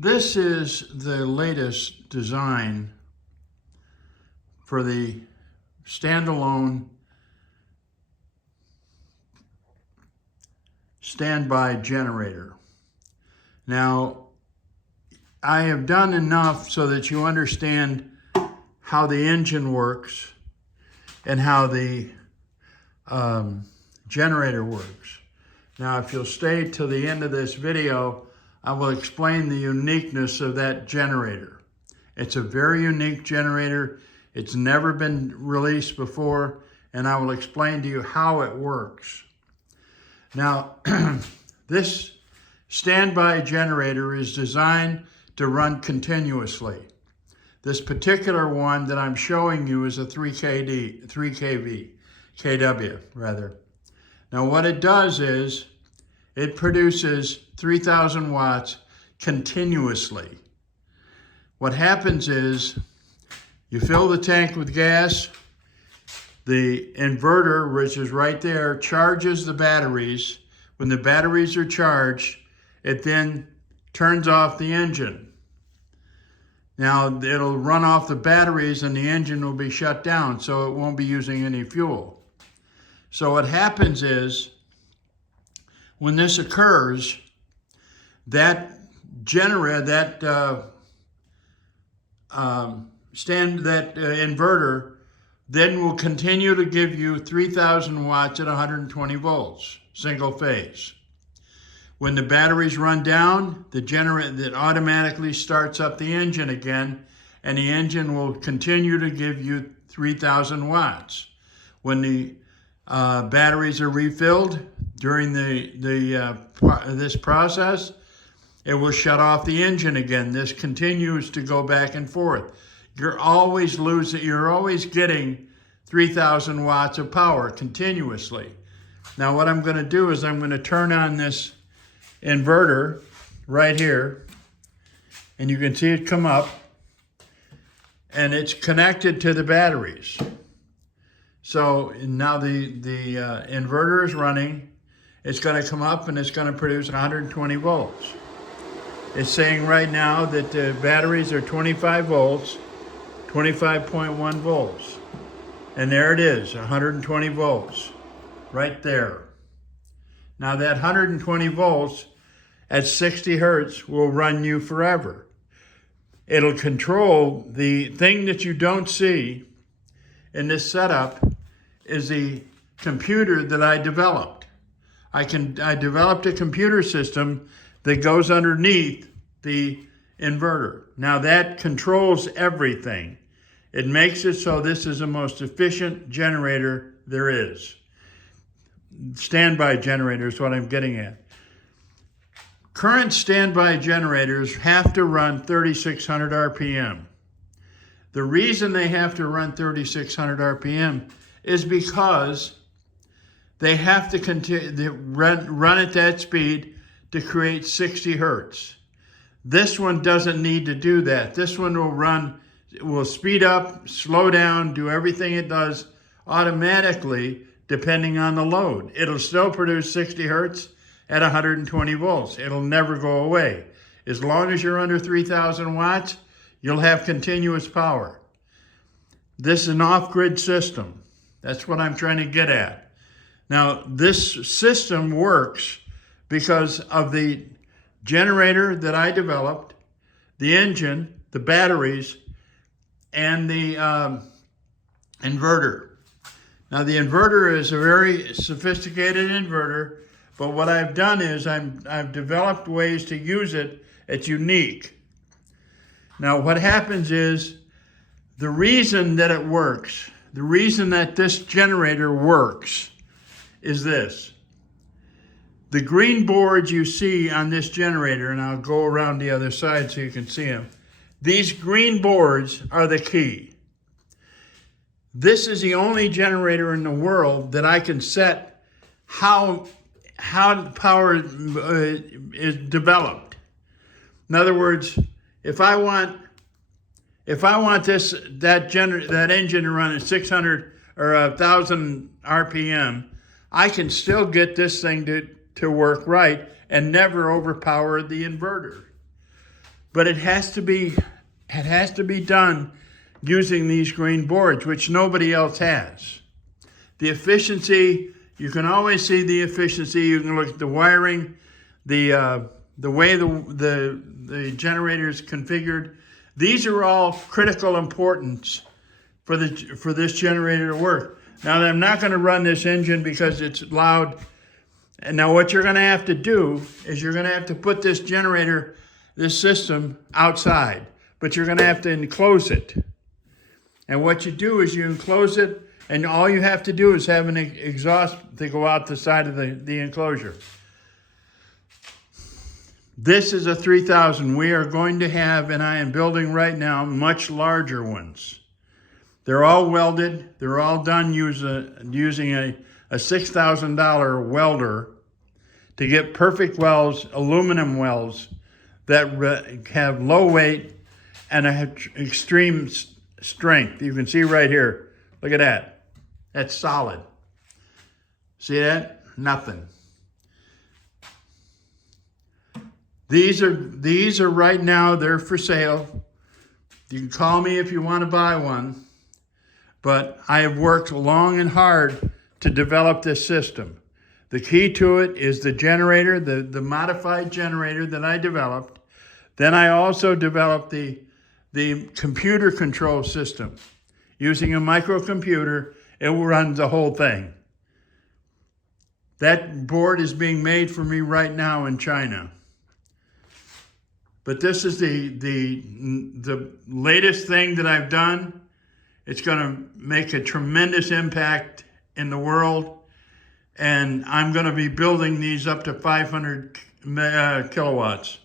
This is the latest design for the standalone standby generator. Now, I have done enough so that you understand how the engine works and how the generator works. Now, if you'll stay till the end of this video, I will explain the uniqueness of that generator. It's a very unique generator. It's never been released before, and I will explain to you how it works. Now, this standby generator is designed to run continuously. This particular one that I'm showing you is a 3 kW rather. Now what it does is it produces 3,000 watts continuously. What happens is you fill the tank with gas, the inverter, which is right there, charges the batteries. When the batteries are charged, it then turns off the engine. Now it'll run off the batteries and the engine will be shut down, so it won't be using any fuel. So what happens is, when this occurs, that generator, that inverter then will continue to give you 3,000 watts at 120 volts, single phase. When the batteries run down, the generator that automatically starts up the engine again, and the engine will continue to give you 3,000 watts. When the batteries are refilled during this process, it will shut off the engine again. This continues to go back and forth. You're always getting 3,000 watts of power continuously. Now what I'm going to do is I'm going to turn on this inverter right here, and you can see it come up, and it's connected to the batteries. So now the inverter is running. It's going to come up and it's going to produce 120 volts. It's saying right now that the batteries are 25 volts, 25.1 volts. And there it is, 120 volts, right there. Now that 120 volts at 60 hertz will run you forever. It'll control the thing that you don't see in this setup is the computer that I developed. I developed a computer system that goes underneath the inverter. Now that controls everything. It makes it so this is the most efficient generator there is. Standby generator is what I'm getting at. Current standby generators have to run 3,600 RPM. The reason they have to run 3,600 RPM is because they have to run at that speed to create 60 hertz. This one doesn't need to do that. This one will speed up, slow down, do everything it does automatically depending on the load. It'll still produce 60 hertz at 120 volts. It'll never go away. As long as you're under 3,000 watts, you'll have continuous power. This is an off-grid system. That's what I'm trying to get at. Now, this system works because of the generator that I developed, the engine, the batteries, and the inverter. Now, the inverter is a very sophisticated inverter, but what I've done is I've developed ways to use it. It's unique. Now, what happens is the reason that it works, the reason that this generator works is this. The green boards you see on this generator, and I'll go around the other side so you can see them. These green boards are the key. This is the only generator in the world that I can set how power is developed. In other words, if I want that engine to run at 600 or 1,000 RPM, I can still get this thing to work right and never overpower the inverter. But it has to be done using these green boards, which nobody else has. The efficiency, you can always see the efficiency. You can look at the wiring, the way the generator is configured. These are all critical importance for this generator to work. Now, I'm not going to run this engine because it's loud. And now what you're going to have to do is you're going to have to put this generator, this system, outside. But you're going to have to enclose it. And what you do is you enclose it, and all you have to do is have an exhaust to go out the side of the enclosure. This is a 3000. We are going to have, and I am building right now, much larger ones. They're all welded. They're all done using a $6,000 welder to get perfect welds, aluminum welds that have low weight and have extreme strength. You can see right here. Look at that. That's solid. See that? Nothing. These are right now, they're for sale. You can call me if you want to buy one. But I have worked long and hard to develop this system. The key to it is the generator, the modified generator that I developed. Then I also developed the computer control system. Using a microcomputer, it will run the whole thing. That board is being made for me right now in China. But this is the latest thing that I've done. It's going to make a tremendous impact in the world. And I'm going to be building these up to 500 kilowatts.